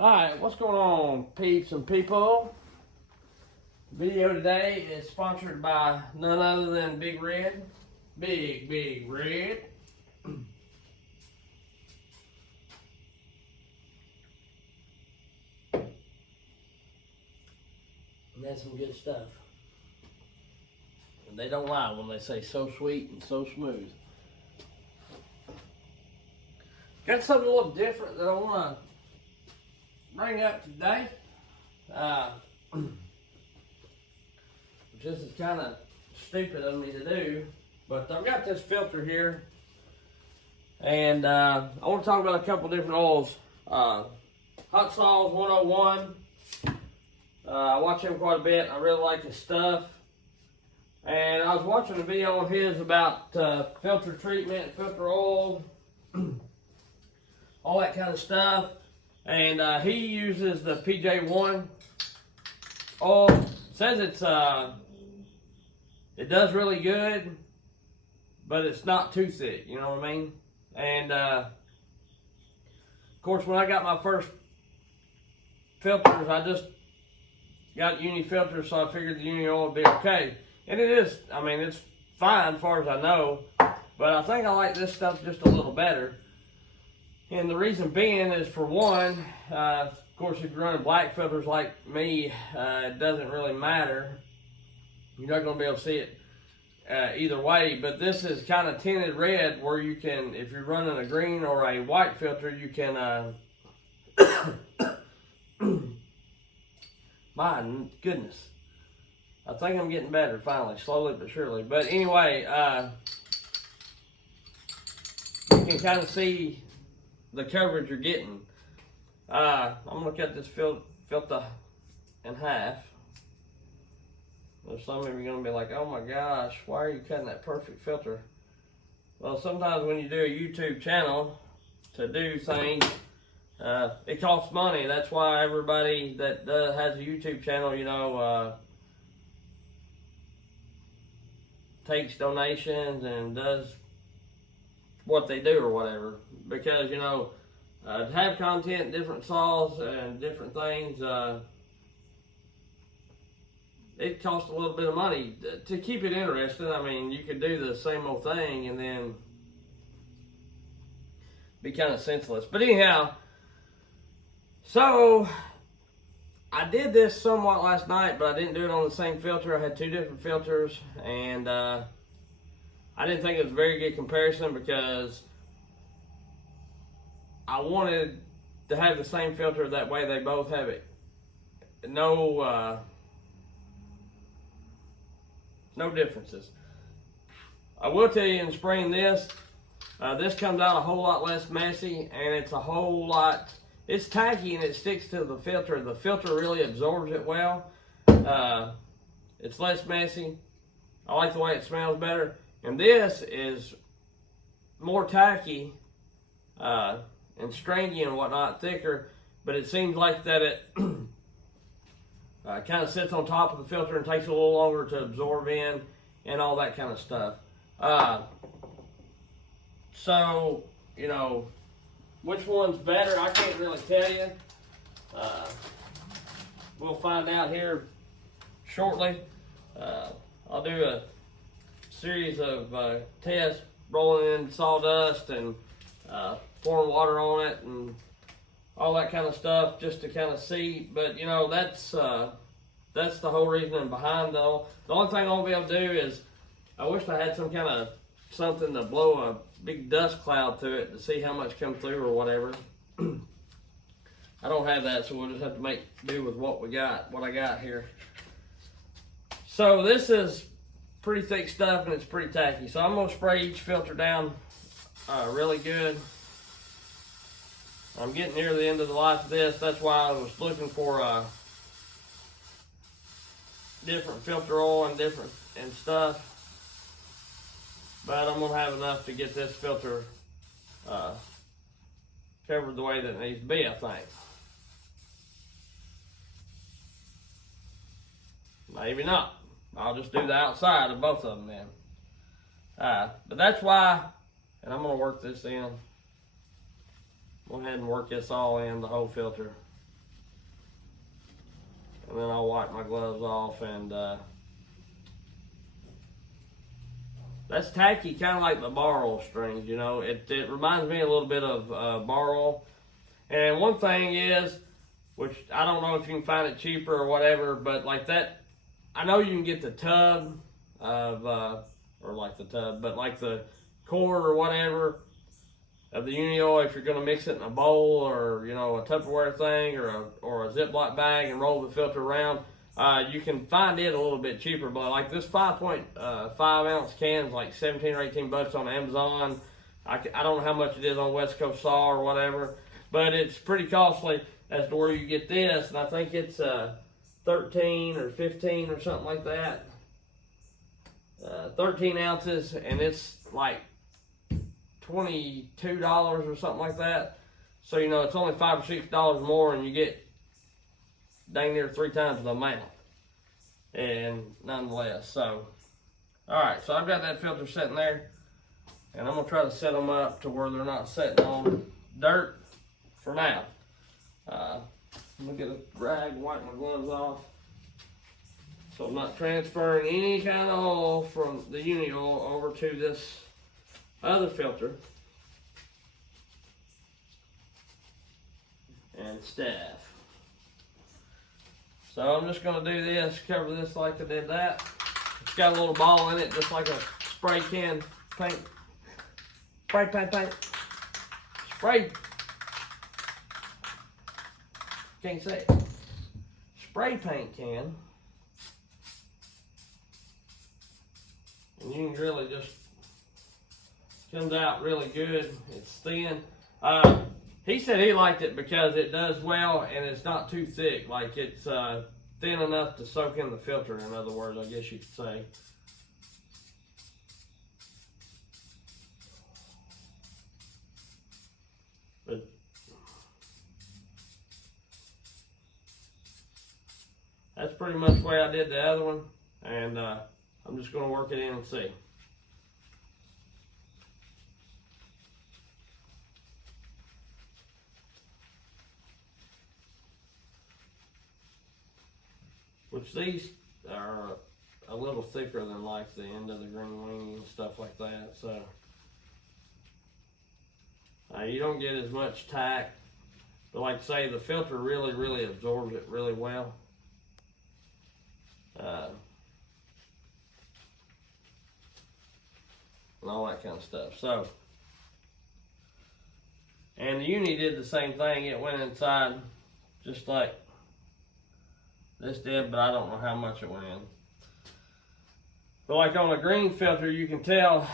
Alright, what's going on, peeps and people? Video today is sponsored by none other than Big Red. Big Red. And that's some good stuff. And they don't lie when they say so sweet and so smooth. Got something a little different that I want to bring up today. This is kind of stupid of me to do, but I've got this filter here, and I want to talk about a couple different oils. Hot Sauce 101. I watch him quite a bit. I really like his stuff. And I was watching a video on his about filter treatment, filter oil, all that kind of stuff. And he uses the PJ1 oil. It says it does really good, but it's not too thick, you know what I mean? And of course, when I got my first filters, I just got uni filters, so I figured the uni oil would be okay. And it is, I mean, it's fine as far as I know, but I think I like this stuff just a little better. And the reason being is, for one, of course, if you're running black filters like me, it doesn't really matter. You're not going to be able to see it either way. But this is kind of tinted red, where you can, if you're running a green or a white filter, you can, my goodness. I think I'm getting better finally, slowly but surely. But anyway, you can kind of see the coverage you're getting. I'm gonna cut this filter in half. There's some of you are gonna be like, "Oh my gosh, why are you cutting that perfect filter?" Well, sometimes when you do a YouTube channel to do things, it costs money. That's why everybody that has a YouTube channel, you know, takes donations and does what they do or whatever, because, you know, to have content, different saws and different things, it costs a little bit of money to keep it interesting. I mean, you could do the same old thing and then be kind of senseless. But anyhow, so I did this somewhat last night, but I didn't do it on the same filter. I had two different filters, and I didn't think it was a very good comparison, because I wanted to have the same filter, that way they both have it. No differences. I will tell you, in spraying this, this comes out a whole lot less messy, and it's a whole lot, it's tacky and it sticks to the filter. The filter really absorbs it well. It's less messy. I like the way it smells better. And this is more tacky and stringy and whatnot, thicker, but it seems like that it kind of sits on top of the filter and takes a little longer to absorb in and all that kind of stuff. So, you know, which one's better, I can't really tell you. We'll find out here shortly. I'll do a series of tests, rolling in sawdust and pouring water on it and all that kind of stuff, just to kind of see. But, you know, that's the whole reasoning behind though. The only thing I won't be able to do is, I wish I had some kind of something to blow a big dust cloud through it to see how much comes through or whatever. I don't have that, so we'll just have to make do with what I got here. So this is pretty thick stuff, and it's pretty tacky. So I'm gonna spray each filter down really good. I'm getting near the end of the life of this. That's why I was looking for different filter oil and stuff. But I'm gonna have enough to get this filter covered the way that it needs to be, I think. Maybe not. I'll just do the outside of both of them then. But that's why, and I'm gonna work this in. Go ahead and work this all in, the whole filter. and then I'll wipe my gloves off. And that's tacky, kind of like the bar oil strings, you know. It reminds me a little bit of bar oil. And one thing is, which I don't know if you can find it cheaper or whatever, but like that, I know you can get the tub of, or like the tub, but like the quart or whatever of the Uni oil if you're going to mix it in a bowl or, you know, a Tupperware thing or a Ziploc bag and roll the filter around. You can find it a little bit cheaper, but like this 5.5 ounce can is like 17 or 18 bucks on Amazon. I don't know how much it is on West Coast Saw or whatever, but it's pretty costly as to where you get this, and I think it's 13 or 15 or something like that. 13 ounces, and it's like $22 or something like that. So, you know, it's only $5 or $6 more, and you get dang near 3 times the amount. And nonetheless, so, all right, so I've got that filter sitting there, and I'm gonna try to set them up to where they're not sitting on dirt for now. I'm gonna get a rag, wipe my gloves off, so I'm not transferring any kind of oil from the Uni oil over to this other filter and stuff. So I'm just gonna do this, cover this like I did that. It's got a little ball in it, just like a spray can paint. Spray. Can't say it. Spray paint can. And you can really just, comes out really good. It's thin. He said he liked it because it does well and it's not too thick. Like it's thin enough to soak in the filter, in other words, I guess you could say. But that's pretty much the way I did the other one, and I'm just going to work it in and see. Which these are a little thicker than like the end of the green wing and stuff like that, so you don't get as much tack, but like I say, the filter really absorbs it really well. And all that kind of stuff. So, and the Uni did the same thing. It went inside just like this did, but I don't know how much it went in. But like on a green filter, you can tell,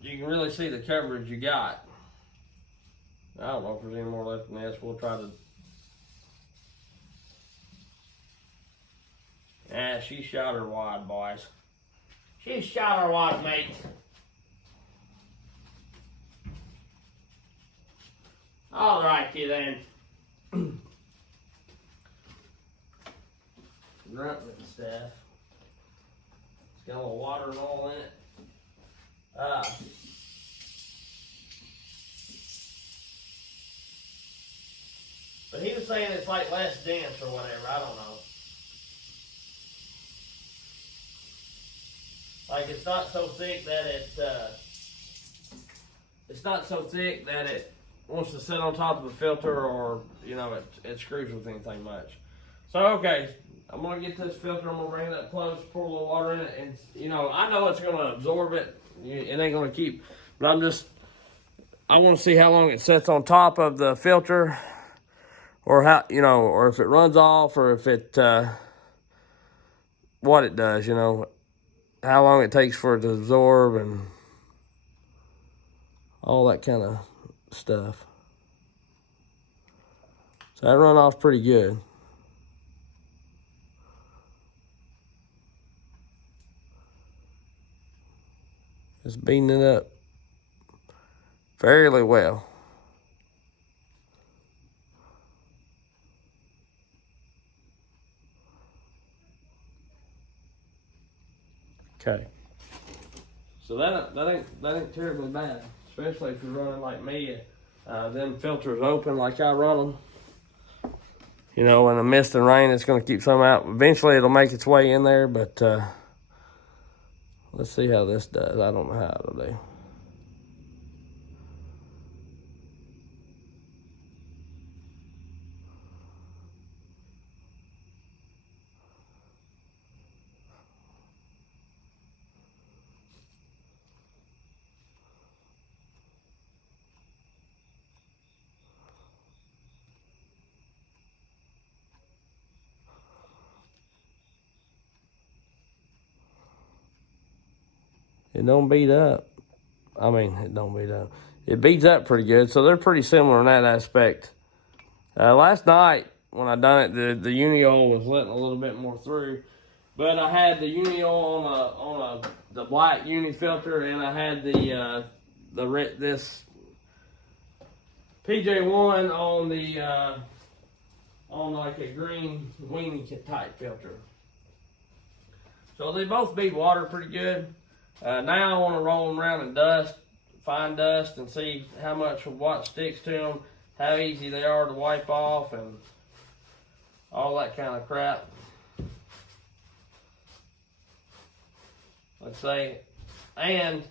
you can really see the coverage you got. I don't know if there's any more left in this. We'll try to. Yeah, she shot her wad, boys. She shot her wad, mate. All right, you then. Grunting and stuff. It's got a little water and all in it. But he was saying it's like less dense or whatever. I don't know. Like it's not so thick that it wants to sit on top of the filter, or you know it screws with anything much. So okay, I'm gonna get this filter. I'm gonna bring it up close, pour a little water in it, and you know I know it's gonna absorb it. It ain't gonna keep, but I want to see how long it sits on top of the filter, or how or if it runs off, or if it what it does. How long it takes for it to absorb and all that kind of stuff. So that run off pretty good. Just beating it up fairly well. Okay. So that ain't terribly bad, especially if you're running like me. Them filters open like I run them. You know, in the mist and rain, it's going to keep some out. Eventually, it'll make its way in there, but let's see how this does. I don't know how it'll do. It don't beat up. I mean, it don't beat up. It beats up pretty good, so they're pretty similar in that aspect. Last night, when I done it, the Uni-Oil was letting a little bit more through. But I had the Uni-Oil on the black Uni filter, and I had this PJ1 on like a green weenie type filter. So they both beat water pretty good. Now I want to roll them around in dust, fine dust, and see how much of what sticks to them, how easy they are to wipe off, and all that kind of crap. Let's say, and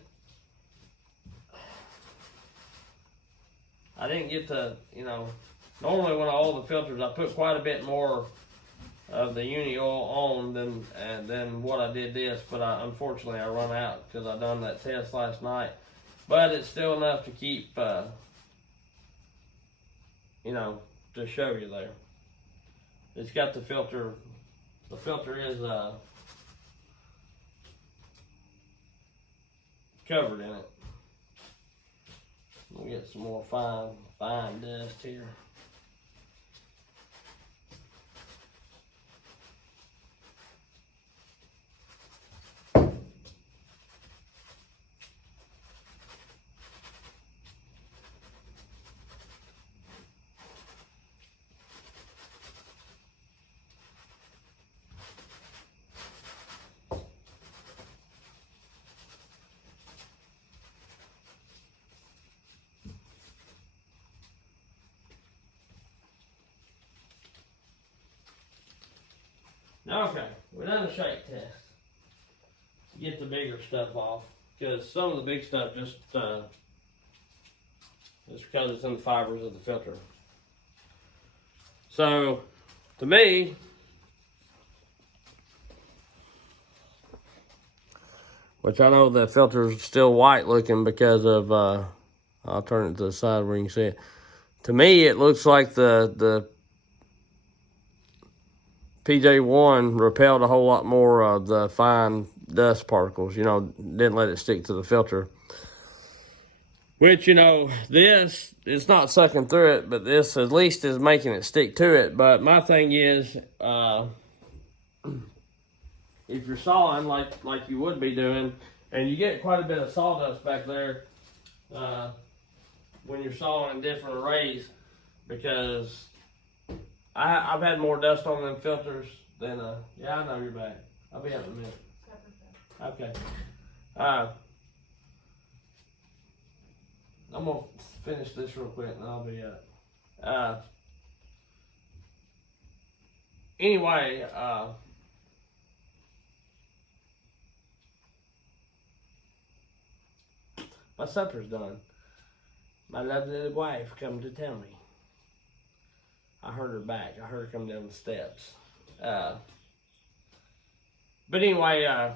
I didn't get to, normally when I oil the filters, I put quite a bit more of the Uni-Oil on than what I did this, but unfortunately I run out because I done that test last night. But it's still enough to keep, to show you there. It's got the filter. The filter is covered in it. We'll get some more fine dust here. Okay, we done a shake test. Get the bigger stuff off, because some of the big stuff just because it's in the fibers of the filter. So, to me, which I know the filter's still white looking because of, I'll turn it to the side where you can see it. To me, it looks like the PJ1 repelled a whole lot more of the fine dust particles, didn't let it stick to the filter. Which, this, it's not sucking through it, but this at least is making it stick to it. But my thing is, if you're sawing like you would be doing, and you get quite a bit of sawdust back there when you're sawing in different arrays, because I've had more dust on them filters than, yeah, I know you're back. I'll be out in a minute. Okay. I'm going to finish this real quick and I'll be up. Anyway, my supper's done. My lovely wife come to tell me. I heard her back. I heard her come down the steps. But anyway,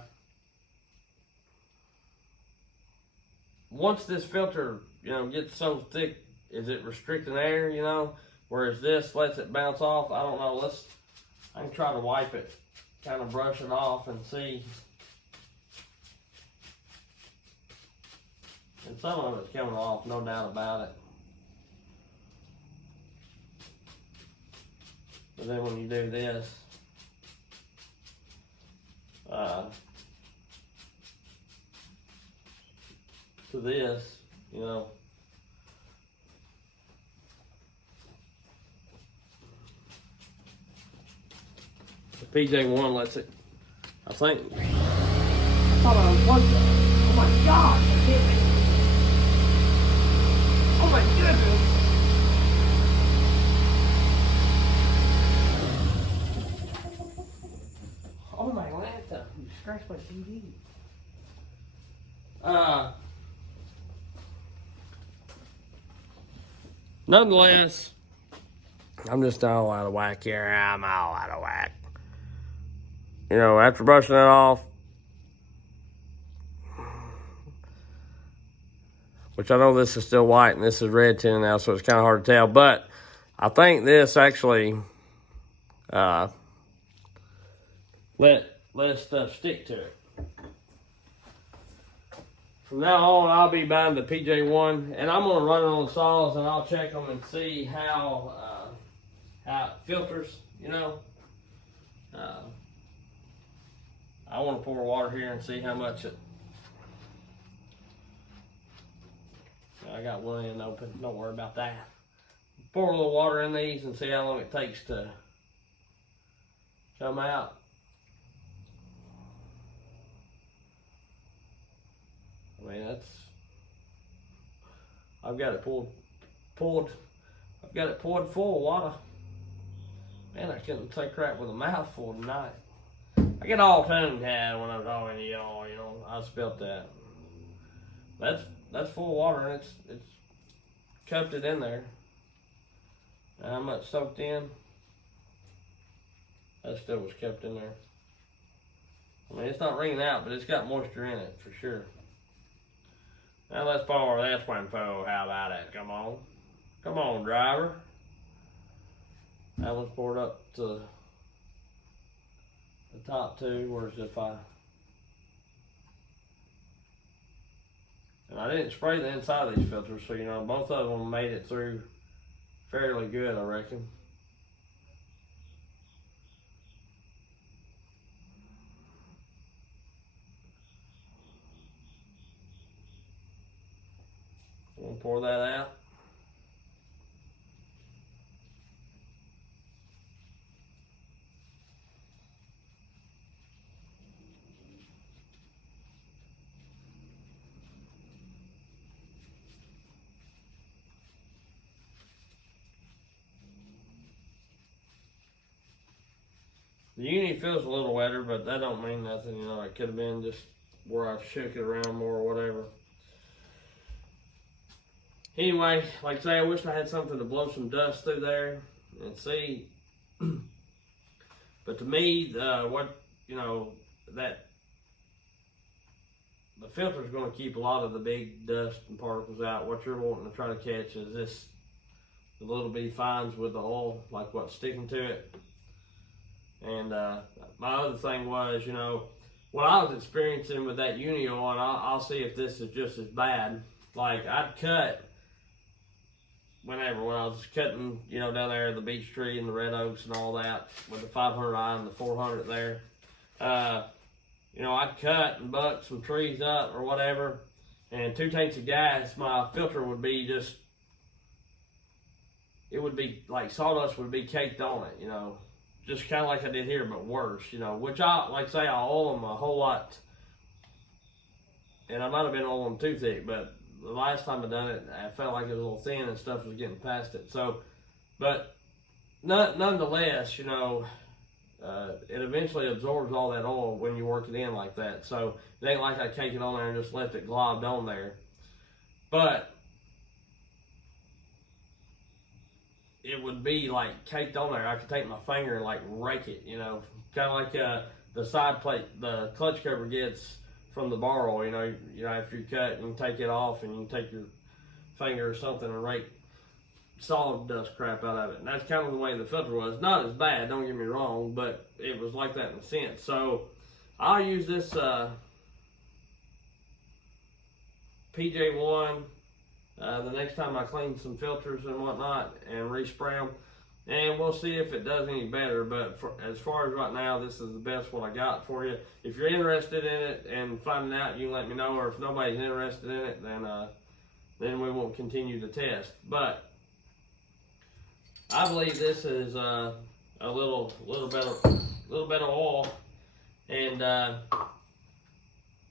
once this filter, gets so thick, is it restricting air, whereas this lets it bounce off? I don't know. I can try to wipe it, kind of brush it off and see. And some of it's coming off, no doubt about it. But then when you do this, to this, the PJ1 lets it, I think. I thought I was watching. Oh my gosh, it hit me. Oh my goodness. trash my TV. Nonetheless, I'm just all out of whack here. I'm all out of whack. You know, after brushing it off, which I know this is still white and this is red tinted now, so it's kind of hard to tell. But I think this actually let stuff stick to it. From now on, I'll be buying the PJ1, and I'm gonna run it on saws, and I'll check them and see how it filters. You know, I want to pour water here and see how much it. I got one end open. Don't worry about that. Pour a little water in these and see how long it takes to come out. I mean, I've got it poured full of water. Man, I couldn't take crap with a mouthful tonight. I get all tongue-tied when I'm talking to y'all, you know. I spilled that. That's full of water, and it's cupped it in there. How much soaked in? That still was kept in there. I mean, it's not wringing out, but it's got moisture in it for sure. Now let's pour this one full. How about it? Come on. Come on, driver. That one's poured up to the top two. Where's if I... And I didn't spray the inside of these filters, so, you know, both of them made it through fairly good, I reckon. We'll pour that out. The uni feels a little wetter, but that don't mean nothing, you know. It could have been just where I shook it around more or whatever. Anyway, like I say, I wish I had something to blow some dust through there and see. But to me, what, you know, that the filter is going to keep a lot of the big dust and particles out. What you're wanting to try to catch is this, the little bitty fines with the oil, like what's sticking to it. And my other thing was, you know, what I was experiencing with that uni oil, and I'll see if this is just as bad. Like, I'd cut when I was cutting, you know, down there the beech tree and the red oaks and all that with the 500i and the 400 there. You know, I'd cut and buck some trees up or whatever, and 2 tanks of gas, my filter would be just, it would be like sawdust would be caked on it, you know. Just kind of like I did here, but worse, you know. Which I, like say, I oil them a whole lot. And I might have been oiling them too thick, but the last time I done it, I felt like it was a little thin and stuff was getting past it. So, but nonetheless, you know, it eventually absorbs all that oil when you work it in like that. So it ain't like I cake it on there and just left it globbed on there. But it would be like caked on there. I could take my finger and like rake it, you know, kind of like the side plate, the clutch cover gets from the bar oil, you know, after you cut, you can take it off and you can take your finger or something and rake solid dust crap out of it. And that's kind of the way the filter was. Not as bad, don't get me wrong, but it was like that in a sense. So I'll use this PJ1 the next time I clean some filters and whatnot and respray them, and we'll see if it does any better. But as far as right now, this is the best one I got for you. If you're interested in it and finding out, you can let me know, or if nobody's interested in it, then we won't continue to test. But I believe this is a little bit of oil, and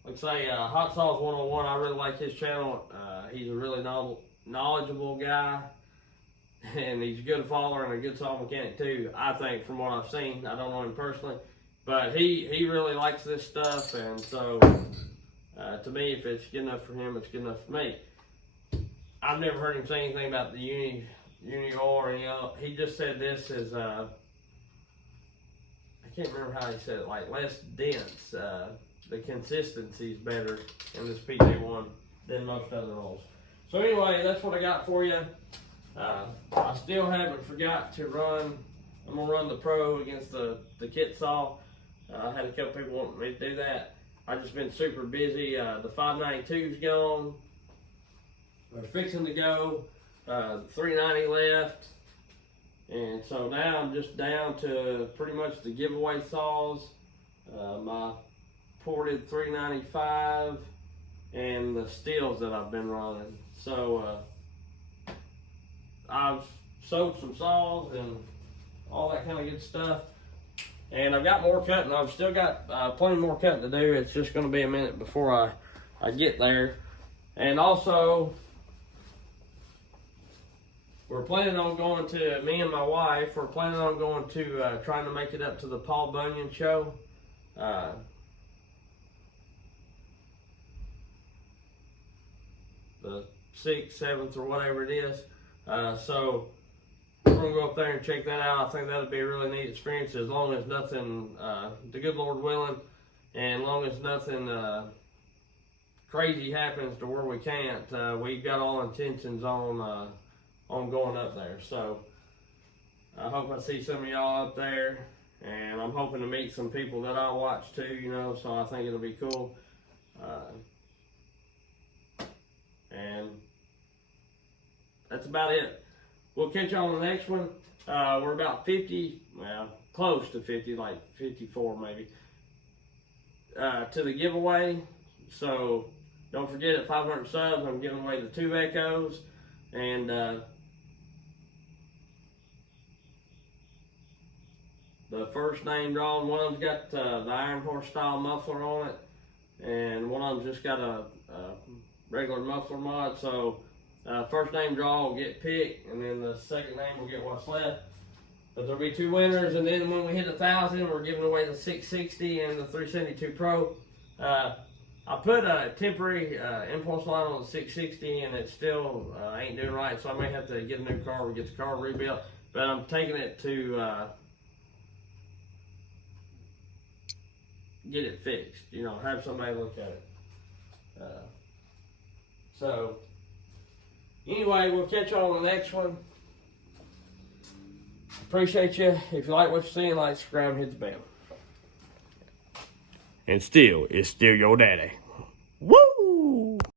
like I say, Hot Sauce 101, I really like his channel. He's a really knowledgeable guy, and he's a good follower and a good saw mechanic too, I think, from what I've seen. I don't know him personally, but he really likes this stuff, and so to me, if it's good enough for him, it's good enough for me. I've never heard him say anything about the uni oil or anything else. He just said this is I can't remember how he said it, like less dense. The consistency's better in this PJ1 than most other oils. So anyway, that's what I got for you. I still haven't forgot to run. I'm gonna run the Pro against the kit saw. I had a couple people wanting me to do that. I've just been super busy. The 592's gone. We're fixing to go. 390 left. And so now I'm just down to pretty much the giveaway saws. My ported 395 and the steels that I've been running. So I've sold some saws and all that kind of good stuff. And I've got more cutting. I've still got plenty more cutting to do. It's just going to be a minute before I get there. And also, we're planning on going to, me and my wife, we're planning on going to, trying to make it up to the Paul Bunyan show. The 6th, 7th, or whatever it is. So we're going to go up there and check that out. I think that'll be a really neat experience, as long as nothing, the good Lord willing, and as long as nothing crazy happens to where we can't. We've got all intentions on going up there. So I hope I see some of y'all up there, and I'm hoping to meet some people that I watch too, you know, so I think it'll be cool. And that's about it. We'll catch you on the next one. We're about 50, well, close to 50, like 54 maybe, to the giveaway. So don't forget, at 500 subs, I'm giving away the 2 Echoes. And the first name drawn, one of them's got the Iron Horse style muffler on it, and one of them's just got a regular muffler mod. So first name draw will get picked, and then the second name will get what's left. But there'll be 2 winners, and then when we hit 1,000, we're giving away the 660 and the 372 Pro. I put a temporary impulse line on the 660, and it still ain't doing right, so I may have to get a new car or get the car rebuilt. But I'm taking it to get it fixed, you know, have somebody look at it. So anyway, we'll catch you on the next one. Appreciate you. If you like what you're seeing, like, subscribe, and hit the bell. And still, it's still your daddy.